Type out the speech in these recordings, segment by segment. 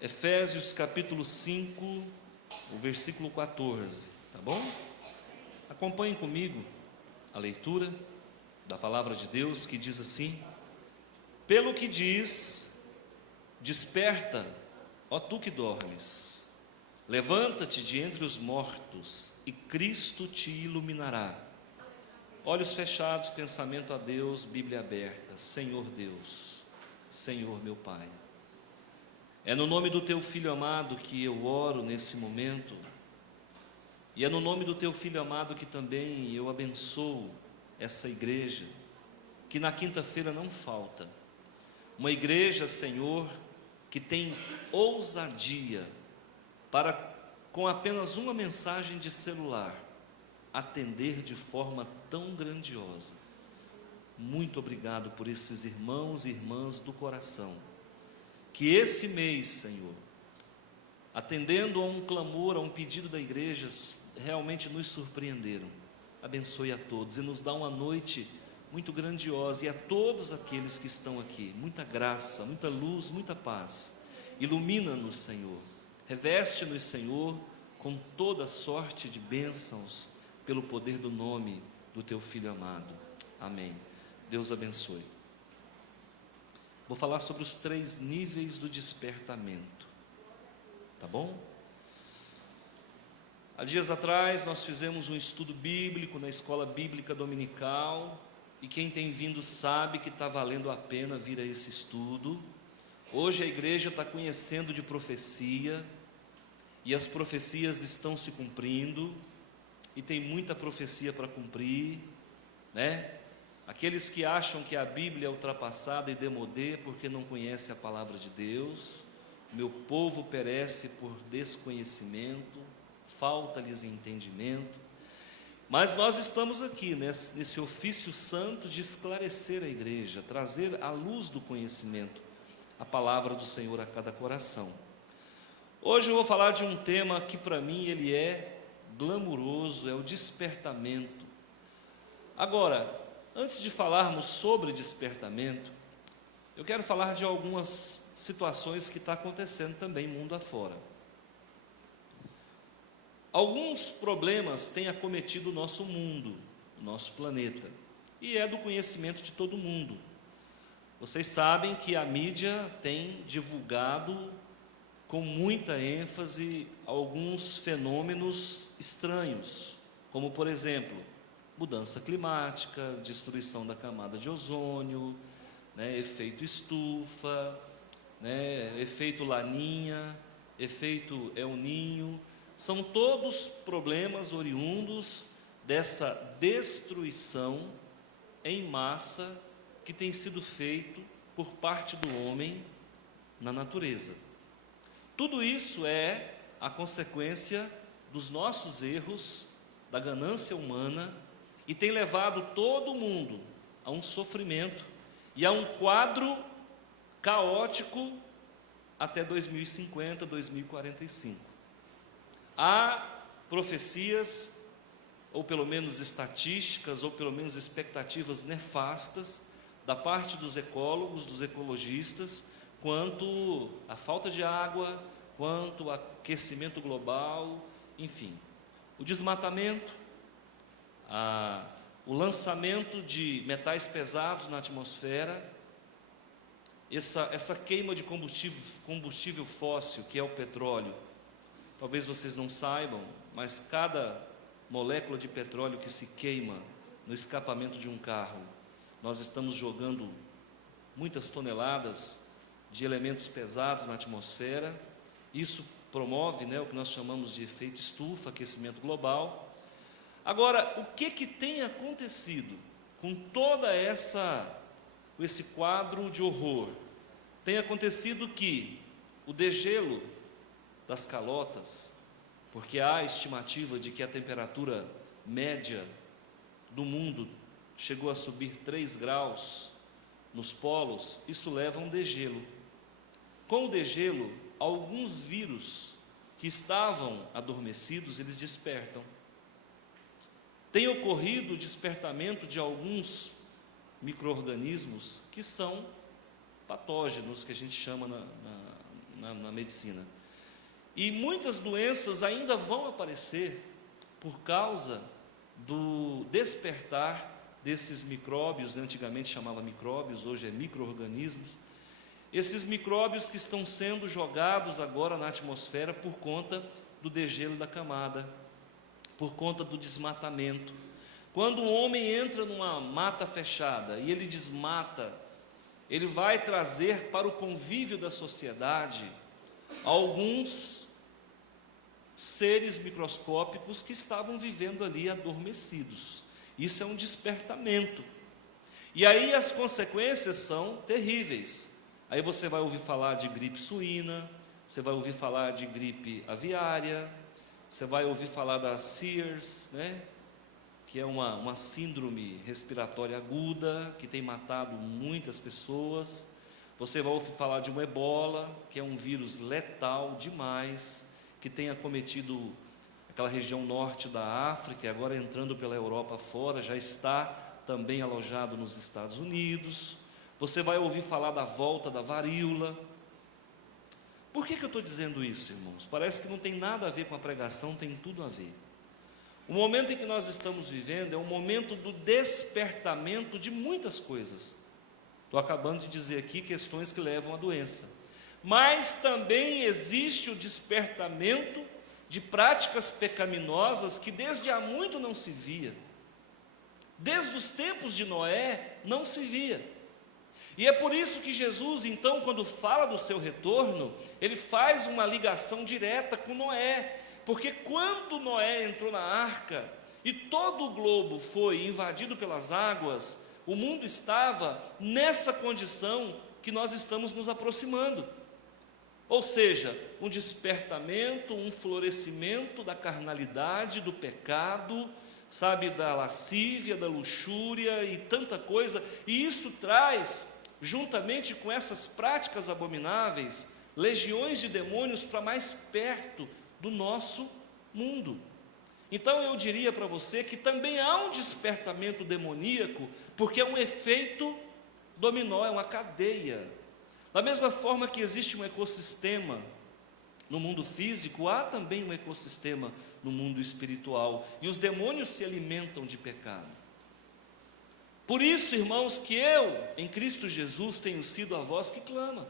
Efésios capítulo 5, o versículo 14, tá bom? Acompanhem comigo a leitura da palavra de Deus, que diz assim: pelo que diz, desperta, ó tu que dormes, levanta-te de entre os mortos, e Cristo te iluminará. Olhos fechados, pensamento a Deus, Bíblia aberta. Senhor Deus, Senhor meu Pai, é no nome do Teu Filho amado que eu oro nesse momento, e é no nome do Teu Filho amado que também eu abençoo essa igreja, que na quinta-feira não falta. Uma igreja, Senhor, que tem ousadia para, com apenas uma mensagem de celular, atender de forma tão grandiosa. Muito obrigado por esses irmãos e irmãs do coração, que esse mês, Senhor, atendendo a um clamor, a um pedido da igreja, realmente nos surpreenderam. Abençoe a todos e nos dá uma noite muito grandiosa, e a todos aqueles que estão aqui, muita graça, muita luz, muita paz. Ilumina-nos, Senhor, reveste-nos, Senhor, com toda sorte de bênçãos, pelo poder do nome do Teu Filho amado. Amém. Deus abençoe. Vou falar sobre os 3 níveis do despertamento, tá bom? Há dias atrás nós fizemos um estudo bíblico na escola bíblica dominical, e quem tem vindo sabe que está valendo a pena vir a esse estudo. Hoje a igreja está conhecendo de profecia, e as profecias estão se cumprindo, e tem muita profecia para cumprir, né? Aqueles que acham que a Bíblia é ultrapassada e demodê porque não conhece a palavra de Deus. Meu povo perece por desconhecimento, falta-lhes entendimento. Mas nós estamos aqui nesse ofício santo de esclarecer a igreja, trazer à luz do conhecimento a palavra do Senhor a cada coração. Hoje eu vou falar de um tema que para mim ele é glamuroso, é o despertamento. Agora, antes de falarmos sobre despertamento, eu quero falar de algumas situações que estão acontecendo também mundo afora. Alguns problemas têm acometido o nosso mundo, o nosso planeta, e é do conhecimento de todo mundo. Vocês sabem que a mídia tem divulgado com muita ênfase alguns fenômenos estranhos, como por exemplo, mudança climática, destruição da camada de ozônio, né, efeito estufa, né, efeito laninha, efeito El Ninho. São todos problemas oriundos dessa destruição em massa que tem sido feito por parte do homem na natureza. Tudo isso é a consequência dos nossos erros, da ganância humana, e tem levado todo mundo a um sofrimento e a um quadro caótico até 2050, 2045. Há profecias, ou pelo menos estatísticas, ou pelo menos expectativas nefastas da parte dos ecólogos, dos ecologistas, quanto à falta de água, quanto ao aquecimento global, enfim, o desmatamento, o lançamento de metais pesados na atmosfera, essa queima de combustível fóssil, que é o petróleo. Talvez vocês não saibam, mas cada molécula de petróleo que se queima no escapamento de um carro, nós estamos jogando muitas toneladas de elementos pesados na atmosfera. Isso promove, né, o que nós chamamos de efeito estufa, aquecimento global. Agora, o que tem acontecido com toda esse quadro de horror? Tem acontecido que o degelo das calotas, porque há a estimativa de que a temperatura média do mundo chegou a subir 3 graus nos polos, isso leva a um degelo. Com o degelo, alguns vírus que estavam adormecidos, eles despertam. Tem ocorrido o despertamento de alguns micro-organismos que são patógenos, que a gente chama na medicina. E muitas doenças ainda vão aparecer por causa do despertar desses micróbios, antigamente chamava micróbios, hoje é micro-organismos. Esses micróbios que estão sendo jogados agora na atmosfera por conta do degelo da camada, por conta do desmatamento. Quando o homem entra numa mata fechada e ele desmata, ele vai trazer para o convívio da sociedade alguns seres microscópicos que estavam vivendo ali adormecidos. Isso é um despertamento. E aí as consequências são terríveis. Aí você vai ouvir falar de gripe suína, você vai ouvir falar de gripe aviária, você vai ouvir falar da SARS, né? Que é uma síndrome respiratória aguda, que tem matado muitas pessoas. Você vai ouvir falar de um ebola, que é um vírus letal demais, que tem acometido aquela região norte da África, e agora entrando pela Europa fora, já está também alojado nos Estados Unidos. Você vai ouvir falar da volta da varíola. Por que eu estou dizendo isso, irmãos? Parece que não tem nada a ver com a pregação, tem tudo a ver. O momento em que nós estamos vivendo é um momento do despertamento de muitas coisas. Estou acabando de dizer aqui questões que levam à doença. Mas também existe o despertamento de práticas pecaminosas que desde há muito não se via. Desde os tempos de Noé não se via. E é por isso que Jesus, então, quando fala do seu retorno, ele faz uma ligação direta com Noé. Porque quando Noé entrou na arca e todo o globo foi invadido pelas águas, o mundo estava nessa condição que nós estamos nos aproximando. Ou seja, um despertamento, um florescimento da carnalidade, do pecado, sabe, da lascívia, da luxúria e tanta coisa. E isso traz, juntamente com essas práticas abomináveis, legiões de demônios para mais perto do nosso mundo. Então eu diria para você que também há um despertamento demoníaco, porque é um efeito dominó, é uma cadeia. Da mesma forma que existe um ecossistema no mundo físico, há também um ecossistema no mundo espiritual, e os demônios se alimentam de pecado. Por isso, irmãos, que eu, em Cristo Jesus, tenho sido a voz que clama.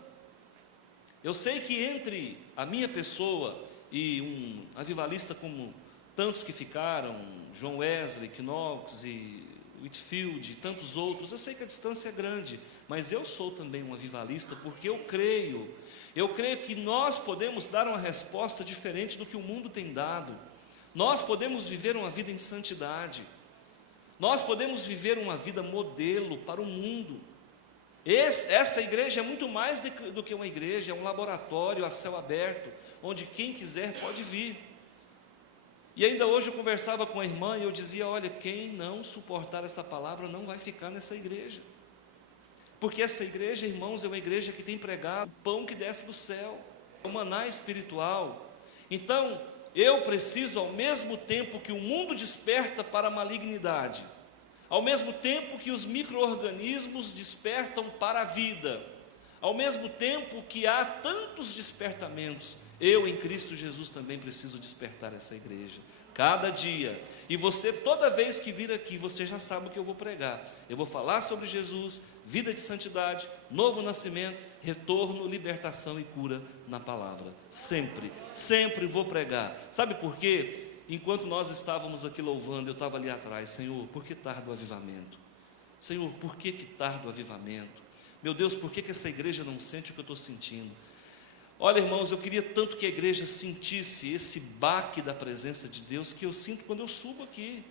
Eu sei que entre a minha pessoa e um avivalista como tantos que ficaram, John Wesley, Knox e Whitefield e tantos outros, eu sei que a distância é grande, mas eu sou também um avivalista, porque eu creio que nós podemos dar uma resposta diferente do que o mundo tem dado. Nós podemos viver uma vida em santidade, nós podemos viver uma vida modelo para o mundo. Essa igreja é muito mais do que uma igreja, é um laboratório a céu aberto, onde quem quiser pode vir. E ainda hoje eu conversava com a irmã e eu dizia, olha, quem não suportar essa palavra não vai ficar nessa igreja. Porque essa igreja, irmãos, é uma igreja que tem pregado o pão que desce do céu, o maná espiritual. Então, eu preciso, ao mesmo tempo que o mundo desperta para a malignidade, ao mesmo tempo que os micro-organismos despertam para a vida, ao mesmo tempo que há tantos despertamentos, eu em Cristo Jesus também preciso despertar essa igreja, cada dia. E você, toda vez que vir aqui, você já sabe o que eu vou pregar. Eu vou falar sobre Jesus, vida de santidade, novo nascimento, retorno, libertação e cura na palavra. Sempre, sempre vou pregar. Sabe por quê? Enquanto nós estávamos aqui louvando, eu estava ali atrás, Senhor, por que tarda o avivamento? Senhor, por que tarda o avivamento? Meu Deus, por que essa igreja não sente o que eu estou sentindo? Olha, irmãos, eu queria tanto que a igreja sentisse esse baque da presença de Deus que eu sinto quando eu subo aqui.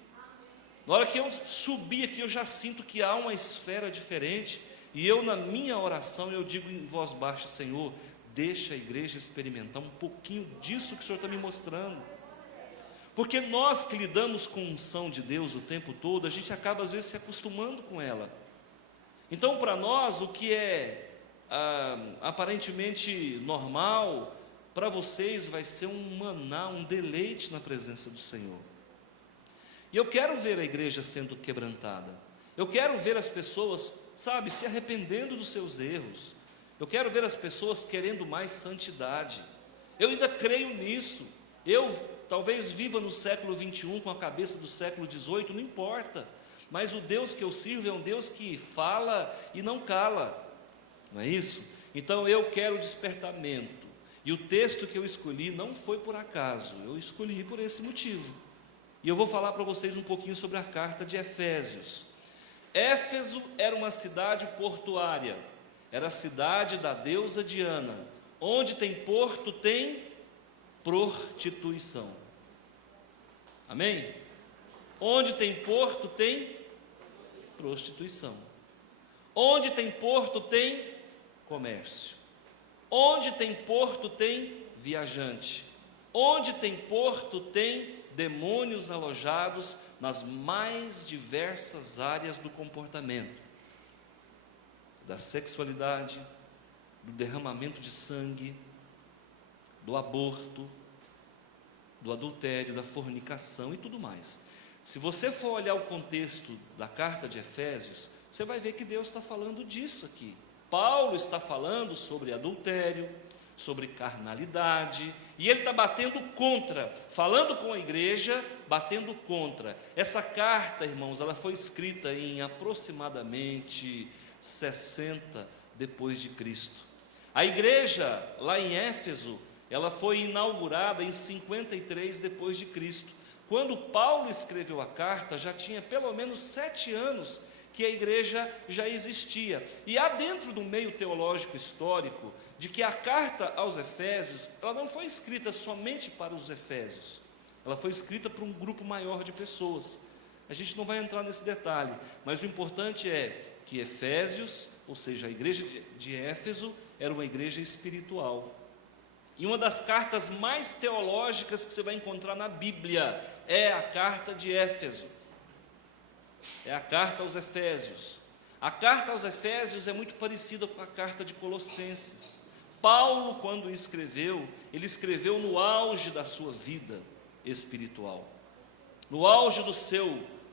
Na hora que eu subir aqui, eu já sinto que há uma esfera diferente. E eu, na minha oração, eu digo em voz baixa, Senhor, deixa a igreja experimentar um pouquinho disso que o Senhor está me mostrando. Porque nós que lidamos com a unção de Deus o tempo todo, a gente acaba às vezes se acostumando com ela. Então, para nós, o que é aparentemente normal, para vocês vai ser um maná, um deleite na presença do Senhor. E eu quero ver a igreja sendo quebrantada. Eu quero ver as pessoas, sabe, se arrependendo dos seus erros. Eu quero ver as pessoas querendo mais santidade. Eu ainda creio nisso. Eu talvez viva no século 21 com a cabeça do século 18, não importa. Mas o Deus que eu sirvo é um Deus que fala e não cala. Não é isso? Então eu quero despertamento. E o texto que eu escolhi não foi por acaso, eu escolhi por esse motivo. E eu vou falar para vocês um pouquinho sobre a carta de Efésios. Éfeso era uma cidade portuária, era a cidade da deusa Diana. Onde tem porto, tem prostituição. Amém? Onde tem porto, tem prostituição. Onde tem porto, tem comércio. Onde tem porto, tem viajante. Onde tem porto, tem demônios alojados nas mais diversas áreas do comportamento, da sexualidade, do derramamento de sangue, do aborto, do adultério, da fornicação e tudo mais. Se você for olhar o contexto da carta de Efésios, você vai ver que Deus está falando disso aqui. Paulo está falando sobre adultério, sobre carnalidade, e ele está batendo contra, falando com a igreja, batendo contra. Essa carta, irmãos, ela foi escrita em aproximadamente 60 depois de Cristo. A igreja lá em Éfeso, ela foi inaugurada em 53 depois de Cristo. Quando Paulo escreveu a carta, já tinha pelo menos 7 anos que a igreja já existia. E há dentro do meio teológico histórico de que a carta aos Efésios, ela não foi escrita somente para os Efésios, ela foi escrita para um grupo maior de pessoas. A gente não vai entrar nesse detalhe, mas o importante é que Efésios, ou seja, a igreja de Éfeso, era uma igreja espiritual. E uma das cartas mais teológicas que você vai encontrar na Bíblia é a carta de Éfeso. É a carta aos Efésios. A carta aos Efésios é muito parecida com a carta de Colossenses. Paulo, quando escreveu, ele escreveu no auge da sua vida espiritual, no auge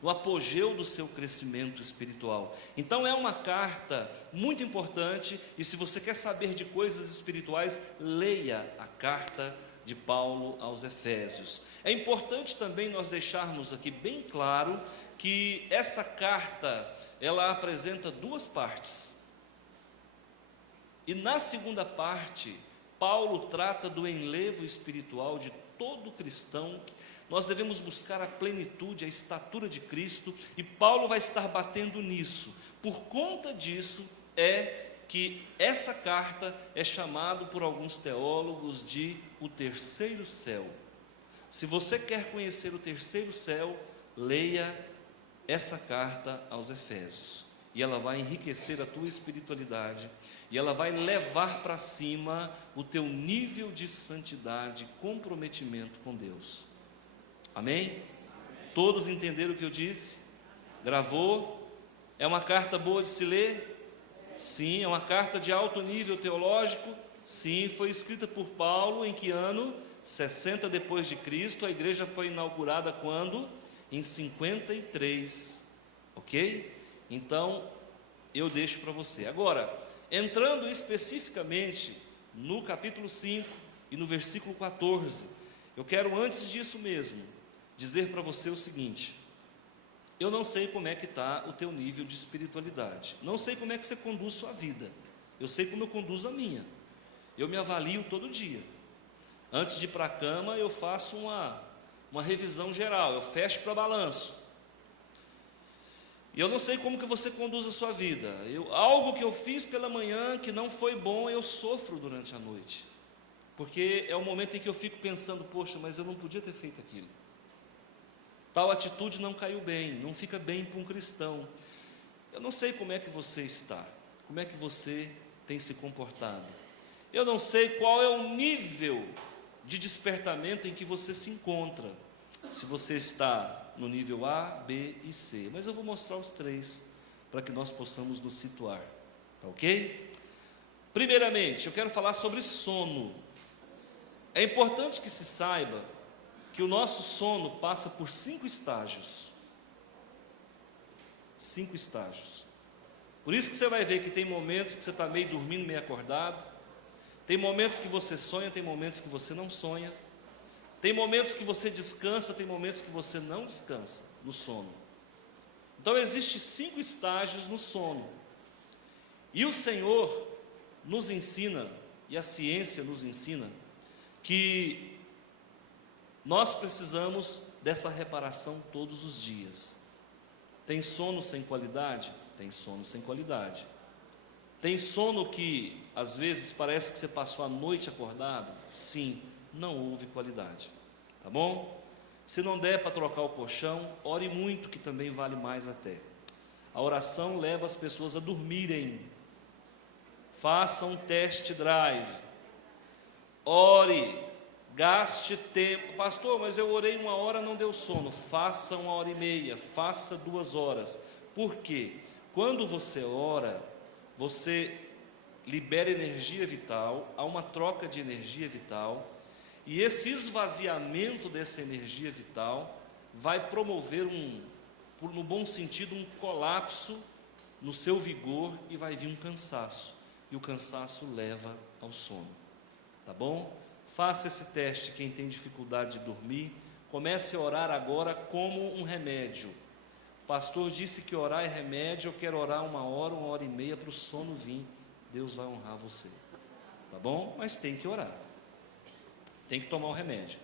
no apogeu do seu crescimento espiritual. Então é uma carta muito importante, e se você quer saber de coisas espirituais, leia a carta de Paulo aos Efésios. É importante também nós deixarmos aqui bem claro que essa carta, ela apresenta 2 partes. E na segunda parte, Paulo trata do enlevo espiritual de todo cristão. Nós devemos buscar a plenitude, a estatura de Cristo, e Paulo vai estar batendo nisso. Por conta disso é que essa carta é chamada por alguns teólogos de o terceiro céu. Se você quer conhecer o terceiro céu, leia essa carta aos Efésios, e ela vai enriquecer a tua espiritualidade, e ela vai levar para cima o teu nível de santidade, comprometimento com Deus. Amém? Todos entenderam o que eu disse? Gravou? É uma carta boa de se ler? Sim. É uma carta de alto nível teológico? Sim. Foi escrita por Paulo em que ano? 60 depois de Cristo. A igreja foi inaugurada quando? Em 53. Ok? Então, eu deixo para você. Agora, entrando especificamente no capítulo 5 e no versículo 14, eu quero, antes disso mesmo, dizer para você o seguinte: eu não sei como é que está o teu nível de espiritualidade, não sei como é que você conduz sua vida, eu sei como eu conduzo a minha. Eu me avalio todo dia. Antes de ir para a cama, eu faço uma revisão geral, eu fecho para balanço. E eu não sei como que você conduz a sua vida. Algo que eu fiz pela manhã que não foi bom, eu sofro durante a noite, porque é o momento em que eu fico pensando: poxa, mas eu não podia ter feito aquilo. Tal atitude não caiu bem, não fica bem para um cristão. Eu não sei como é que você está, como é que você tem se comportado. Eu não sei qual é o nível de despertamento em que você se encontra. Se você está no nível A, B e C, mas eu vou mostrar os 3 para que nós possamos nos situar, tá ok? Primeiramente, eu quero falar sobre sono. É importante que se saiba que o nosso sono passa por 5 estágios. 5 estágios. Por isso que você vai ver que tem momentos que você está meio dormindo, meio acordado. Tem momentos que você sonha, tem momentos que você não sonha. Tem momentos que você descansa, tem momentos que você não descansa no sono. Então existem 5 estágios no sono. E o Senhor nos ensina, e a ciência nos ensina, que nós precisamos dessa reparação todos os dias. Tem sono sem qualidade? Tem sono sem qualidade. Tem sono que às vezes parece que você passou a noite acordado? Sim, não houve qualidade. Tá bom? Se não der para trocar o colchão, ore muito, que também vale mais até. A oração leva as pessoas a dormirem. Faça um test drive. Ore, gaste tempo. Pastor, mas eu orei 1 hora, não deu sono. Faça 1h30, faça 2 horas. Por quê? Quando você ora, você libera energia vital, há uma troca de energia vital, e esse esvaziamento dessa energia vital vai promover no bom sentido, um colapso no seu vigor, e vai vir um cansaço, e o cansaço leva ao sono. Tá bom? Faça esse teste, quem tem dificuldade de dormir. Comece a orar agora como um remédio. O pastor disse que orar é remédio. Eu quero orar 1 hora, 1h30 para o sono vir. Deus vai honrar você. Tá bom? Mas tem que orar. Tem que tomar o remédio.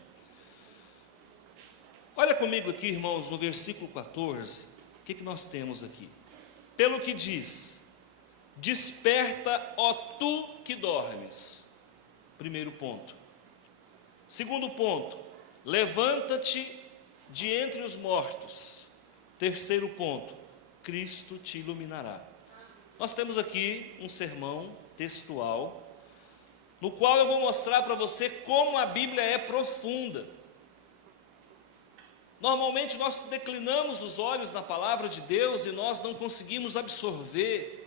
Olha comigo aqui, irmãos, no versículo 14. O que nós temos aqui? Pelo que diz: desperta, ó tu que dormes. Primeiro ponto. Segundo ponto, levanta-te de entre os mortos. Terceiro ponto, Cristo te iluminará. Nós temos aqui um sermão textual, no qual eu vou mostrar para você como a Bíblia é profunda. Normalmente nós declinamos os olhos na palavra de Deus e nós não conseguimos absorver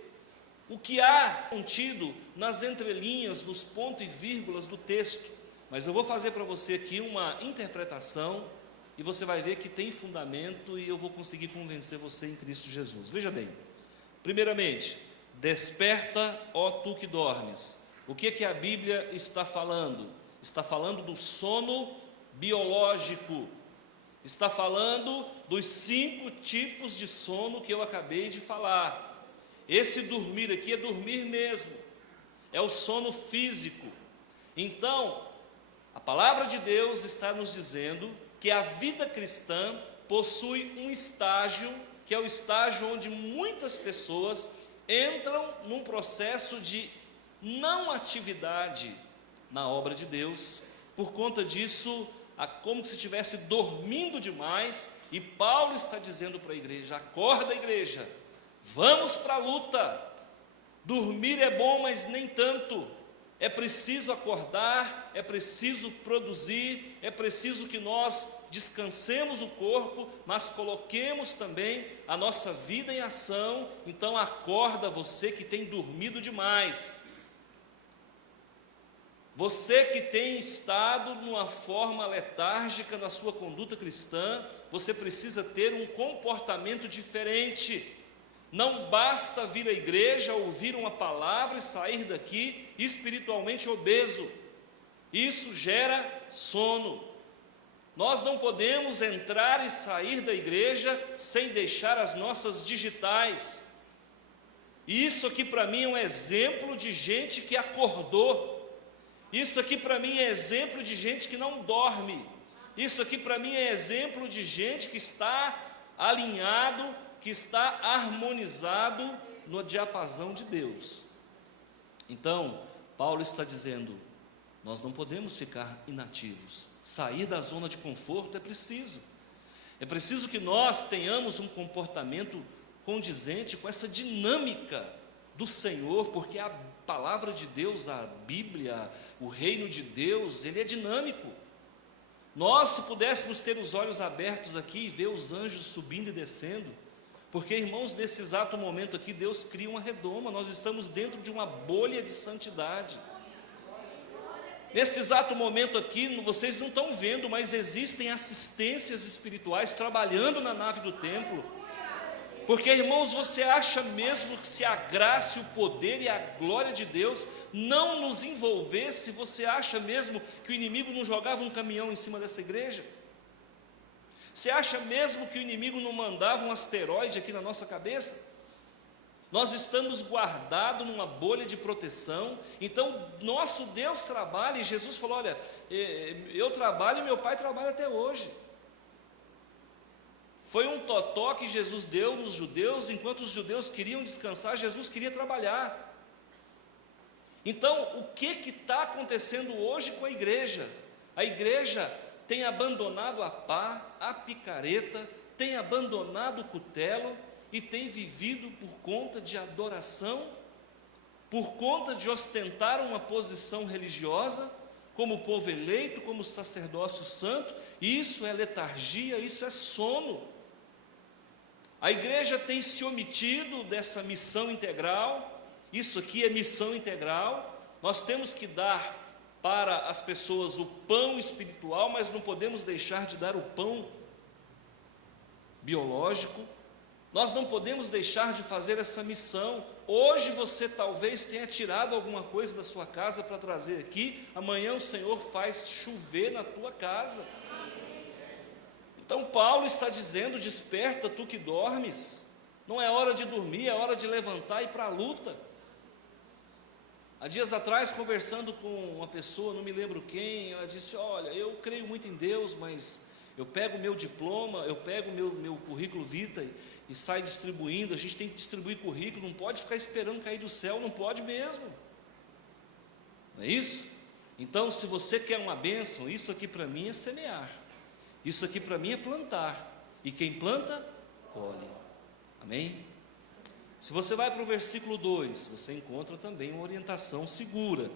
o que há contido nas entrelinhas, nos pontos e vírgulas do texto. Mas eu vou fazer para você aqui uma interpretação e você vai ver que tem fundamento, e eu vou conseguir convencer você em Cristo Jesus. Veja bem, primeiramente, desperta, ó tu que dormes. O que a Bíblia está falando? Está falando do sono biológico. Está falando dos 5 tipos de sono que eu acabei de falar. Esse dormir aqui é dormir mesmo, é o sono físico. Então, a palavra de Deus está nos dizendo que a vida cristã possui um estágio, que é o estágio onde muitas pessoas entram num processo de não atividade na obra de Deus. Por conta disso, como se estivesse dormindo demais, e Paulo está dizendo para a igreja: acorda, igreja, vamos para a luta. Dormir é bom, mas nem tanto. É preciso acordar, é preciso produzir, é preciso que nós descansemos o corpo, mas coloquemos também a nossa vida em ação. Então acorda, você que tem dormido demais. Você que tem estado numa forma letárgica na sua conduta cristã, você precisa ter um comportamento diferente. Não basta vir à igreja, ouvir uma palavra e sair daqui espiritualmente obeso. Isso gera sono. Nós não podemos entrar e sair da igreja sem deixar as nossas digitais. E isso aqui para mim é um exemplo de gente que acordou. Isso aqui para mim é exemplo de gente que não dorme. Isso aqui para mim é exemplo de gente que está alinhado, que está harmonizado no diapasão de Deus. Então, Paulo está dizendo: nós não podemos ficar inativos. Sair da zona de conforto é preciso. É preciso que nós tenhamos um comportamento condizente com essa dinâmica do Senhor, porque a palavra de Deus, a Bíblia, o reino de Deus, ele é dinâmico. Nós, se pudéssemos ter os olhos abertos aqui e ver os anjos subindo e descendo, porque, irmãos, nesse exato momento aqui, Deus cria uma redoma, nós estamos dentro de uma bolha de santidade. Nesse exato momento aqui, vocês não estão vendo, mas existem assistências espirituais trabalhando na nave do templo. Porque, irmãos, você acha mesmo que se a graça, o poder e a glória de Deus não nos envolvesse, você acha mesmo que o inimigo não jogava um caminhão em cima dessa igreja? Você acha mesmo que o inimigo não mandava um asteroide aqui na nossa cabeça? Nós estamos guardados numa bolha de proteção. Então nosso Deus trabalha, e Jesus falou, olha, eu trabalho e meu Pai trabalha até hoje. Foi um totó que Jesus deu nos judeus, enquanto os judeus queriam descansar, Jesus queria trabalhar. Então o que está acontecendo hoje com a igreja? A igreja tem abandonado a pá, a picareta, tem abandonado o cutelo, e tem vivido por conta de adoração, por conta de ostentar uma posição religiosa, como povo eleito, como sacerdócio santo. Isso é letargia, isso é sono. A igreja tem se omitido dessa missão integral. Isso aqui é missão integral. Nós temos que dar para as pessoas o pão espiritual, mas não podemos deixar de dar o pão biológico. Nós não podemos deixar de fazer essa missão. Hoje você talvez tenha tirado alguma coisa da sua casa para trazer aqui, amanhã o Senhor faz chover na tua casa. Então Paulo está dizendo, desperta tu que dormes, não é hora de dormir, é hora de levantar e ir para a luta. Há dias atrás, conversando com uma pessoa, não me lembro quem, ela disse, olha, eu creio muito em Deus, mas eu pego o meu diploma, eu pego o meu currículo vitae e saio distribuindo. A gente tem que distribuir currículo, não pode ficar esperando cair do céu, não pode mesmo. Não é isso? Então, se você quer uma bênção, isso aqui para mim é semear, isso aqui para mim é plantar, e quem planta, colhe. Amém? Se você vai para o versículo 2, você encontra também uma orientação segura.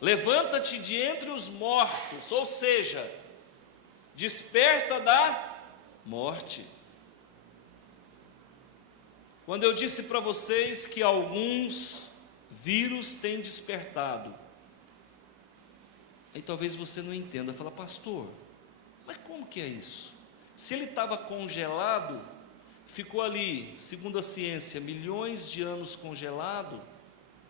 Levanta-te de entre os mortos, ou seja, desperta da morte. Quando eu disse para vocês que alguns vírus têm despertado, aí talvez você não entenda, fala, pastor, mas como que é isso? Se ele estava congelado, ficou ali, segundo a ciência, milhões de anos congelado,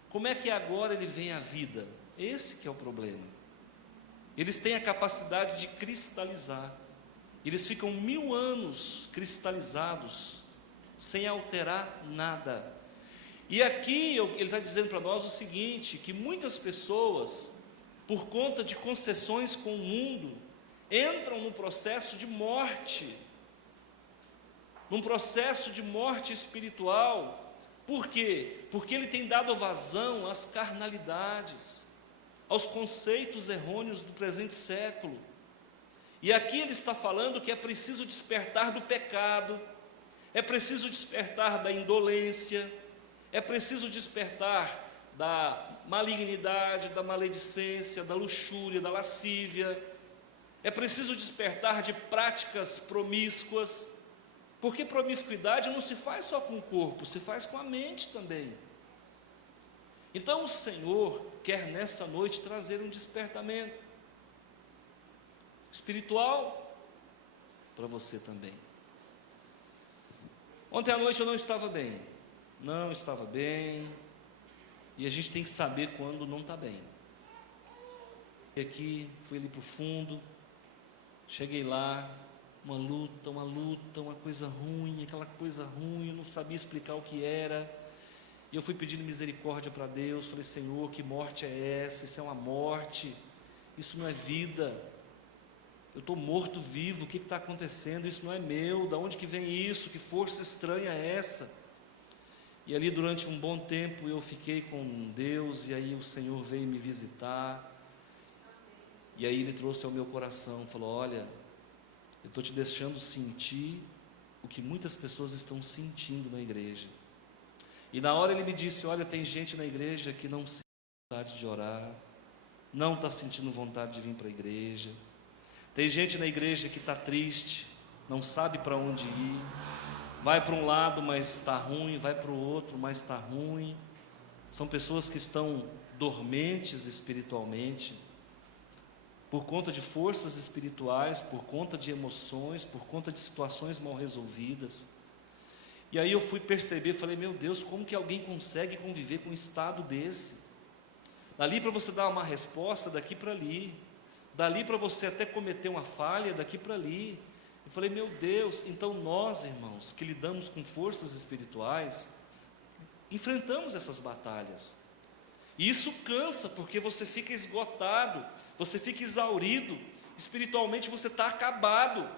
como é que agora ele vem à vida? Esse que é o problema. Eles têm a capacidade de cristalizar, eles ficam 1000 anos cristalizados, sem alterar nada. E aqui ele está dizendo para nós o seguinte, que muitas pessoas, por conta de concessões com o mundo, entram num processo de morte, num processo de morte espiritual. Por quê? Porque ele tem dado vazão às carnalidades, aos conceitos errôneos do presente século. E aqui ele está falando que é preciso despertar do pecado, é preciso despertar da indolência, é preciso despertar da malignidade, da maledicência, da luxúria, da lascívia, é preciso despertar de práticas promíscuas, porque promiscuidade não se faz só com o corpo, se faz com a mente também. Então o Senhor quer nessa noite trazer um despertamento espiritual para você também. Ontem à noite eu não estava bem, e a gente tem que saber quando não está bem. E aqui, fui ali para o fundo, cheguei lá, uma luta, uma coisa ruim, aquela coisa ruim, eu não sabia explicar o que era, e eu fui pedindo misericórdia para Deus, falei, Senhor, que morte é essa? Isso é uma morte, isso não é vida, eu estou morto vivo, o que está acontecendo? Isso não é meu, de onde que vem isso? Que força estranha é essa? E ali durante um bom tempo eu fiquei com Deus, e aí o Senhor veio me visitar, e aí Ele trouxe ao meu coração, falou, olha, eu estou te deixando sentir o que muitas pessoas estão sentindo na igreja. E na hora Ele me disse, olha, tem gente na igreja que não sente vontade de orar, não está sentindo vontade de vir para a igreja, tem gente na igreja que está triste, não sabe para onde ir, vai para um lado, mas está ruim, vai para o outro, mas está ruim. São pessoas que estão dormentes espiritualmente. por conta de forças espirituais, por conta de emoções, por conta de situações mal resolvidas. E aí eu fui perceber, falei, meu Deus, como que alguém consegue conviver com um estado desse? Dali para você dar uma resposta, daqui para ali. Dali para você até cometer uma falha, daqui para ali. Eu falei, meu Deus, então nós, irmãos, que lidamos com forças espirituais, enfrentamos essas batalhas. E isso cansa, porque você fica esgotado, você fica exaurido, espiritualmente você está acabado.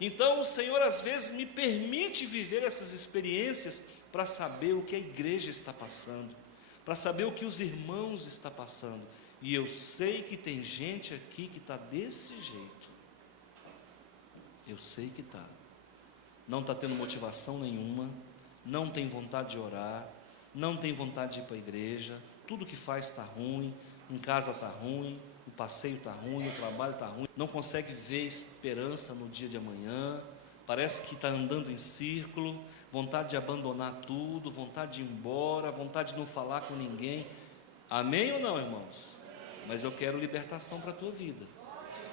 Então o Senhor às vezes me permite viver essas experiências para saber o que a igreja está passando, para saber o que os irmãos estão passando. E eu sei que tem gente aqui que está desse jeito. Eu sei que está. Não está tendo motivação nenhuma, não tem vontade de orar, não tem vontade de ir para a igreja, tudo que faz está ruim, em casa está ruim, o passeio está ruim, o trabalho está ruim, não consegue ver esperança no dia de amanhã, parece que está andando em círculo, vontade de abandonar tudo, vontade de ir embora, vontade de não falar com ninguém. Amém ou não, irmãos? Mas eu quero libertação para a tua vida,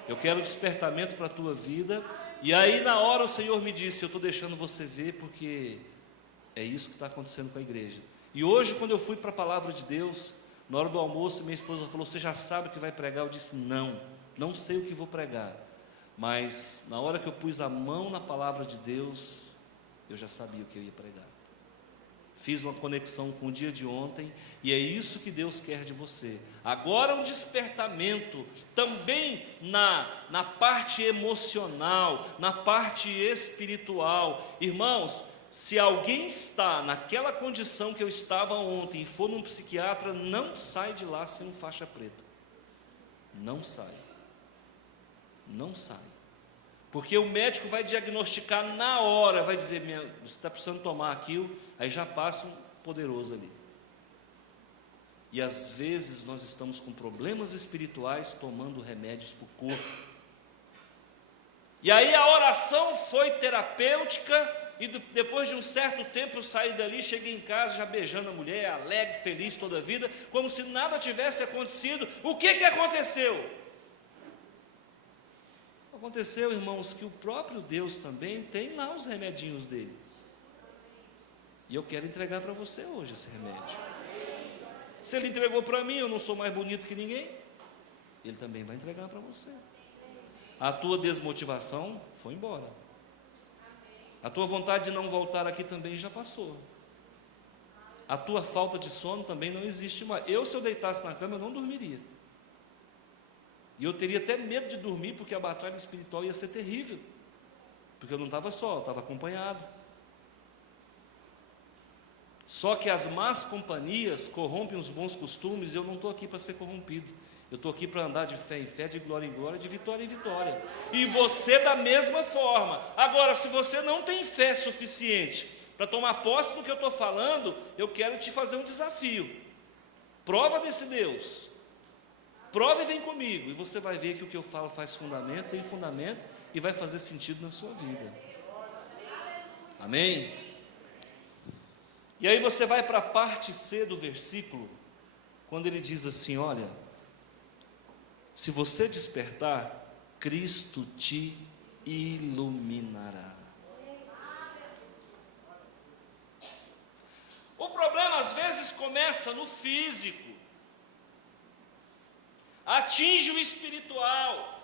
eu quero despertamento para a tua vida. E aí na hora o Senhor me disse, eu estou deixando você ver, porque é isso que está acontecendo com a igreja. E hoje, quando eu fui para a palavra de Deus, na hora do almoço, minha esposa falou, você já sabe o que vai pregar? Eu disse, não sei o que vou pregar. Mas na hora que eu pus a mão na palavra de Deus, eu já sabia o que eu ia pregar. Fiz uma conexão com o dia de ontem, e é isso que Deus quer de você. Agora um despertamento, também na parte emocional, na parte espiritual. Irmãos, se alguém está naquela condição que eu estava ontem e for num psiquiatra, não sai de lá sem um faixa preta. Não sai. Não sai. Porque o médico vai diagnosticar na hora, vai dizer, você está precisando tomar aquilo, aí já passa um poderoso ali. E às vezes nós estamos com problemas espirituais tomando remédios para o corpo. E aí a oração foi terapêutica, e depois de um certo tempo eu saí dali, cheguei em casa já beijando a mulher, alegre, feliz toda a vida, como se nada tivesse acontecido. O que aconteceu? Aconteceu, irmãos, que o próprio Deus também tem lá os remedinhos dele. E eu quero entregar para você hoje esse remédio. Se ele entregou para mim, eu não sou mais bonito que ninguém, ele também vai entregar para você. A tua desmotivação foi embora. A tua vontade de não voltar aqui também já passou. A tua falta de sono também não existe mais. Se eu deitasse na cama, eu não dormiria. E eu teria até medo de dormir, porque a batalha espiritual ia ser terrível. Porque eu não estava só, eu estava acompanhado. Só que as más companhias corrompem os bons costumes, e eu não estou aqui para ser corrompido. Eu estou aqui para andar de fé em fé, de glória em glória, de vitória em vitória. E você da mesma forma. Agora, se você não tem fé suficiente para tomar posse do que eu estou falando, eu quero te fazer um desafio. Prova desse Deus. Prova e vem comigo, e você vai ver que o que eu falo faz fundamento, tem fundamento, e vai fazer sentido na sua vida. Amém? E aí você vai para a parte C do versículo, quando ele diz assim, olha, se você despertar, Cristo te iluminará. O problema às vezes começa no físico, atinge o espiritual,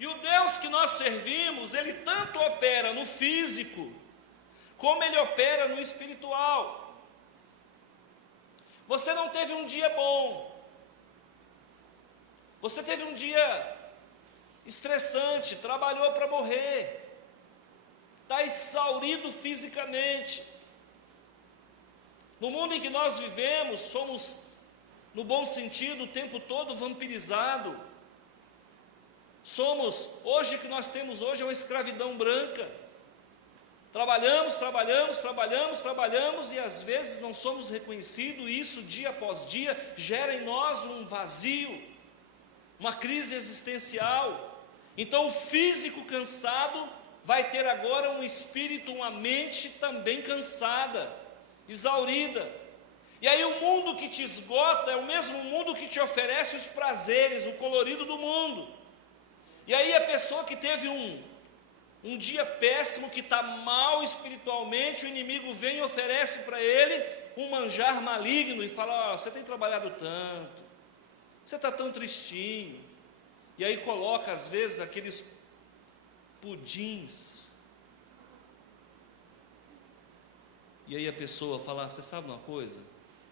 e o Deus que nós servimos, Ele tanto opera no físico, como Ele opera no espiritual. Você não teve um dia bom, você teve um dia estressante, trabalhou para morrer, está exaurido fisicamente. No mundo em que nós vivemos, somos, no bom sentido, o tempo todo vampirizado. Hoje o que nós temos hoje é uma escravidão branca. Trabalhamos, e às vezes não somos reconhecidos, e isso dia após dia gera em nós um vazio, uma crise existencial. Então o físico cansado vai ter agora um espírito, uma mente também cansada, exaurida. E aí o mundo que te esgota é o mesmo mundo que te oferece os prazeres, o colorido do mundo. E aí a pessoa que teve um dia péssimo, que está mal espiritualmente, o inimigo vem e oferece para ele um manjar maligno e fala: você tem trabalhado tanto, você está tão tristinho. E aí coloca às vezes aqueles pudins. E aí a pessoa fala: você sabe uma coisa?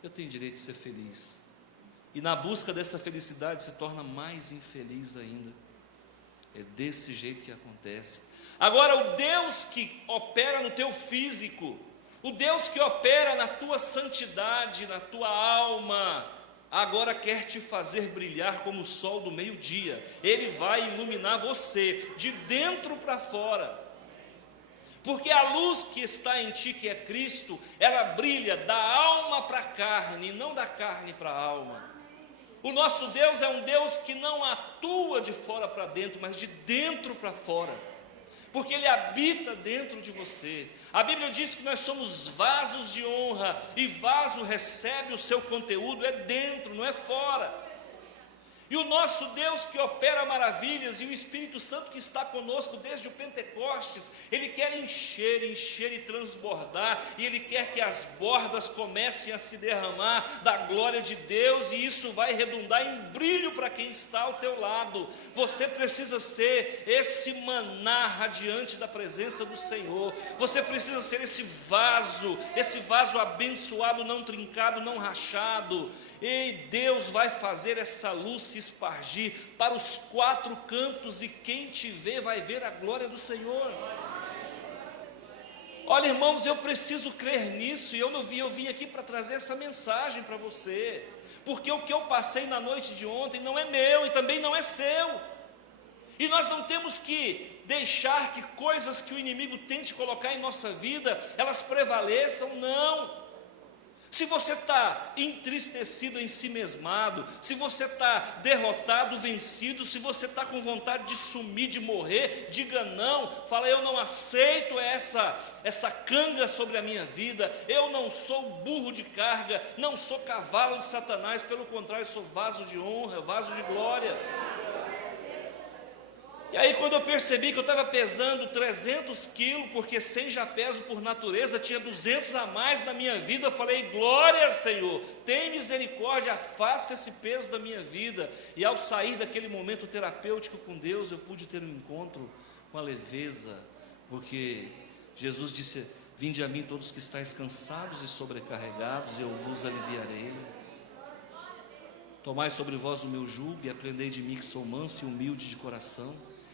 Eu tenho direito de ser feliz. E na busca dessa felicidade se torna mais infeliz ainda. É desse jeito que acontece. Agora, o Deus que opera no teu físico, o Deus que opera na tua santidade, na tua alma, agora quer te fazer brilhar como o sol do meio-dia. Ele vai iluminar você de dentro para fora. Porque a luz que está em ti, que é Cristo, ela brilha da alma para a carne, não da carne para a alma. O nosso Deus é um Deus que não atua de fora para dentro, mas de dentro para fora, porque Ele habita dentro de você. A Bíblia diz que nós somos vasos de honra, e vaso recebe o seu conteúdo, é dentro, não é fora. E o nosso Deus que opera maravilhas, e o Espírito Santo que está conosco desde o Pentecostes, Ele quer encher e transbordar, e Ele quer que as bordas comecem a se derramar da glória de Deus, e isso vai redundar em brilho para quem está ao teu lado. Você precisa ser esse maná radiante da presença do Senhor. Você precisa ser esse vaso abençoado, não trincado, não rachado. E Deus vai fazer essa luz se espargir para os quatro cantos, e quem te vê vai ver a glória do Senhor. Olha, irmãos, eu preciso crer nisso, e eu vim aqui para trazer essa mensagem para você, porque o que eu passei na noite de ontem não é meu e também não é seu, e nós não temos que deixar que coisas que o inimigo tente colocar em nossa vida, elas prevaleçam, não. Se você está entristecido, ensimesmado, se você está derrotado, vencido, se você está com vontade de sumir, de morrer, diga não. Fala: eu não aceito essa canga sobre a minha vida, eu não sou burro de carga, não sou cavalo de Satanás, pelo contrário, sou vaso de honra, vaso de glória. E aí quando eu percebi que eu estava pesando 300 quilos, porque 100 já peso por natureza, tinha 200 a mais na minha vida, eu falei: glória, Senhor, tem misericórdia, afasta esse peso da minha vida. E ao sair daquele momento terapêutico com Deus, eu pude ter um encontro com a leveza, porque Jesus disse: vinde a mim todos que estáis cansados e sobrecarregados, e eu vos aliviarei. Tomai sobre vós o meu jugo e aprendei de mim, que sou manso e humilde de coração,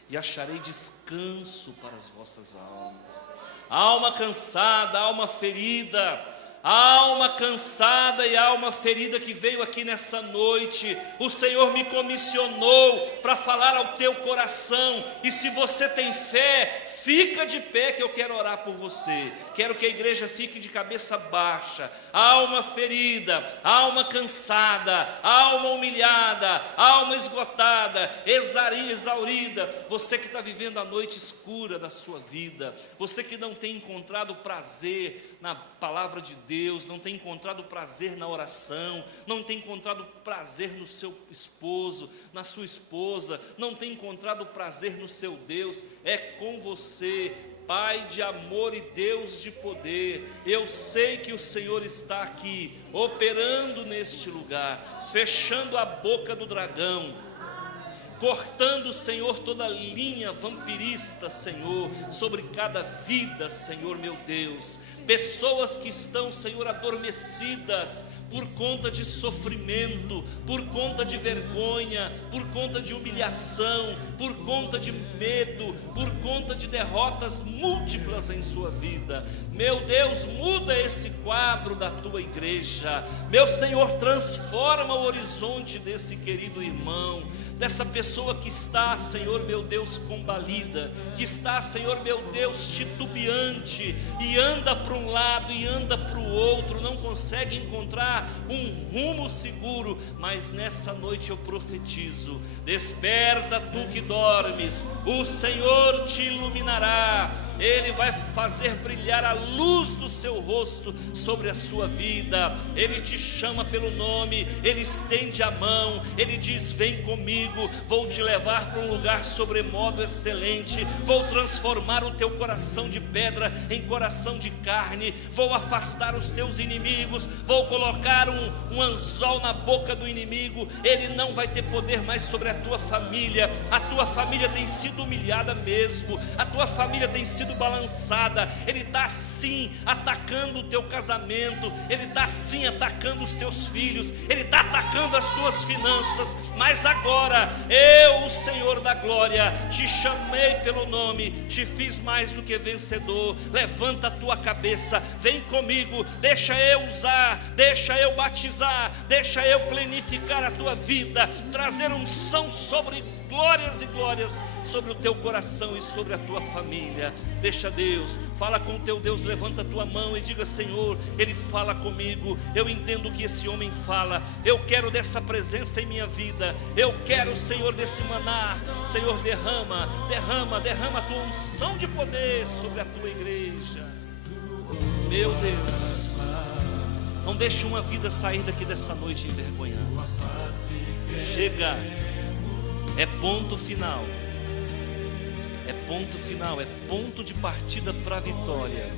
e acharei descanso para as vossas almas. Alma cansada, alma ferida, alma cansada e alma ferida que veio aqui nessa noite, o Senhor me comissionou para falar ao teu coração. E se você tem fé, fica de pé, que eu quero orar por você. Quero que a igreja fique de cabeça baixa. Alma ferida, alma cansada, alma humilhada, alma esgotada, exaurida, você que está vivendo a noite escura da sua vida, você que não tem encontrado prazer na palavra de Deus, não tem encontrado prazer na oração, não tem encontrado prazer no seu esposo, na sua esposa, não tem encontrado prazer no seu Deus, é com você. Pai de amor e Deus de poder, eu sei que o Senhor está aqui, operando neste lugar, fechando a boca do dragão, cortando, Senhor, toda linha vampirista, Senhor, sobre cada vida, Senhor meu Deus. Pessoas que estão, Senhor, adormecidas por conta de sofrimento, por conta de vergonha, por conta de humilhação, por conta de medo, por conta de derrotas múltiplas em sua vida. Meu Deus, muda esse quadro da tua igreja. Meu Senhor, transforma o horizonte desse querido irmão, dessa pessoa que está, Senhor meu Deus, combalida, que está, Senhor meu Deus, titubeante, e anda para um lado e anda para o outro, não consegue encontrar um rumo seguro. Mas nessa noite eu profetizo: desperta tu que dormes, o Senhor te iluminará, Ele vai fazer brilhar a luz do seu rosto sobre a sua vida. Ele te chama pelo nome, Ele estende a mão, Ele diz: vem comigo, vou te levar para um lugar sobremodo excelente, vou transformar o teu coração de pedra em coração de carne, vou afastar os teus inimigos, vou colocar um anzol na boca do inimigo, ele não vai ter poder mais sobre a tua família. A tua família tem sido humilhada mesmo, a tua família tem sido balançada, ele está assim atacando o teu casamento, ele está assim atacando os teus filhos, ele está atacando as tuas finanças, mas agora eu, o Senhor da glória, te chamei pelo nome, te fiz mais do que vencedor. Levanta a tua cabeça, vem comigo, deixa eu usar, deixa eu batizar, deixa eu planificar a tua vida, trazer unção sobre glórias e glórias sobre o teu coração e sobre a tua família. Deixa Deus, fala com o teu Deus, levanta a tua mão e diga: Senhor, Ele fala comigo, eu entendo o que esse homem fala, eu quero dessa presença em minha vida, eu quero, Senhor, desse maná. Senhor, derrama a tua unção de poder sobre a tua igreja. Meu Deus, não deixe uma vida sair daqui dessa noite envergonhada. Chega, é ponto final, é ponto final, é ponto de partida para a vitória.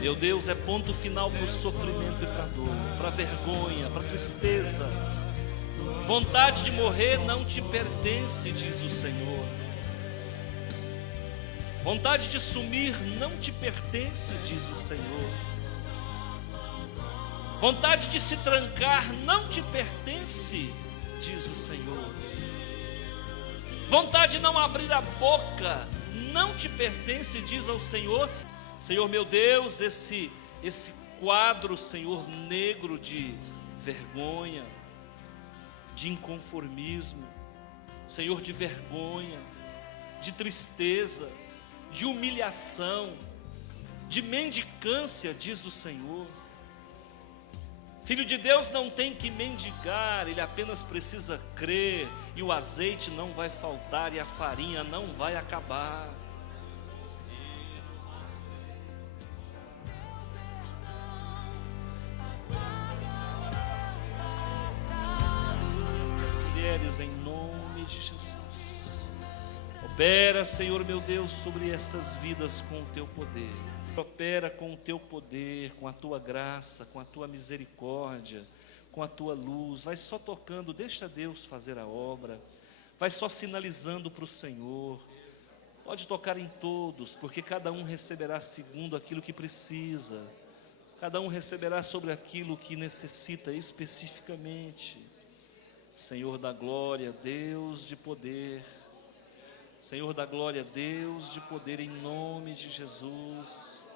Meu Deus, é ponto final para o sofrimento e para a dor, para a vergonha, para a tristeza. Vontade de morrer não te pertence, diz o Senhor. Vontade de sumir não te pertence, diz o Senhor. Vontade de se trancar não te pertence, diz o Senhor. Vontade de não abrir a boca não te pertence, diz ao Senhor. Senhor, meu Deus, esse quadro, Senhor, negro de vergonha, de inconformismo, Senhor, de vergonha, de tristeza, de humilhação, de mendicância, diz o Senhor. Filho de Deus não tem que mendigar, ele apenas precisa crer, e o azeite não vai faltar, e a farinha não vai acabar. Essas mulheres, em nome de Jesus, opera, Senhor meu Deus, sobre estas vidas com o teu poder. Opera com o teu poder, com a tua graça, com a tua misericórdia, com a tua luz. Vai só tocando, deixa Deus fazer a obra. Vai só sinalizando para o Senhor. Pode tocar em todos, porque cada um receberá segundo aquilo que precisa. Cada um receberá sobre aquilo que necessita especificamente. Senhor da glória, Deus de poder. Senhor da glória, Deus de poder, em nome de Jesus.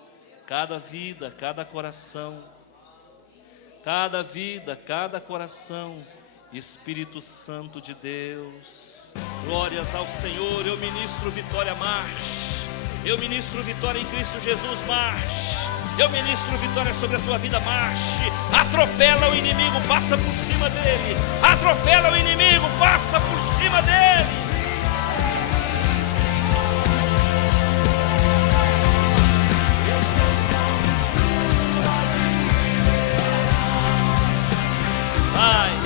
Cada vida, cada coração, cada vida, cada coração, Espírito Santo de Deus. Glórias ao Senhor. Eu ministro vitória, marche. Eu ministro vitória em Cristo Jesus, marche. Eu ministro vitória sobre a tua vida, marche. Atropela o inimigo, passa por cima dele. Atropela o inimigo, passa por cima dele.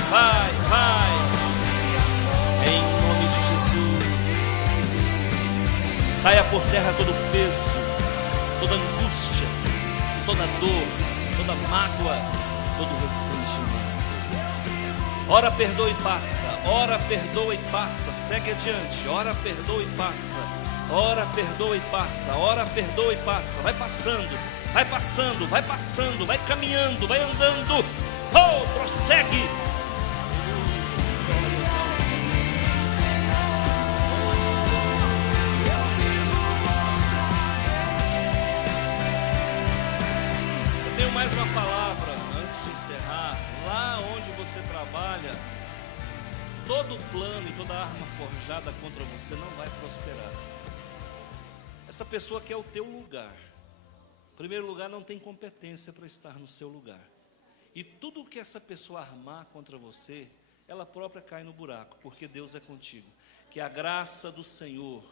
Vai, em nome de Jesus. Caia por terra todo peso, toda angústia, toda dor, toda mágoa, todo ressentimento. Ora, perdoa e passa, ora, perdoa e passa, segue adiante, ora, perdoa e passa, ora, perdoa e passa, ora, perdoa e passa, vai passando, vai passando, vai passando, vai caminhando, vai andando, prossegue. Mais uma palavra antes de encerrar. Lá onde você trabalha, todo plano e toda arma forjada contra você não vai prosperar. Essa pessoa quer o teu lugar. Em primeiro lugar, não tem competência para estar no seu lugar. E tudo que essa pessoa armar contra você, ela própria cai no buraco, porque Deus é contigo. Que a graça do Senhor,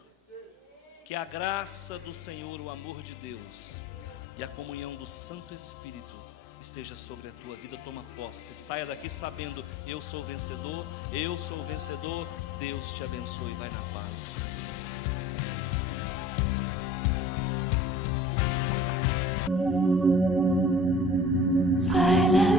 Que a graça do Senhor, o amor de Deus e a comunhão do Santo Espírito esteja sobre a tua vida. Toma posse, saia daqui sabendo: eu sou vencedor, eu sou vencedor. Deus te abençoe, vai na paz do Senhor. Silent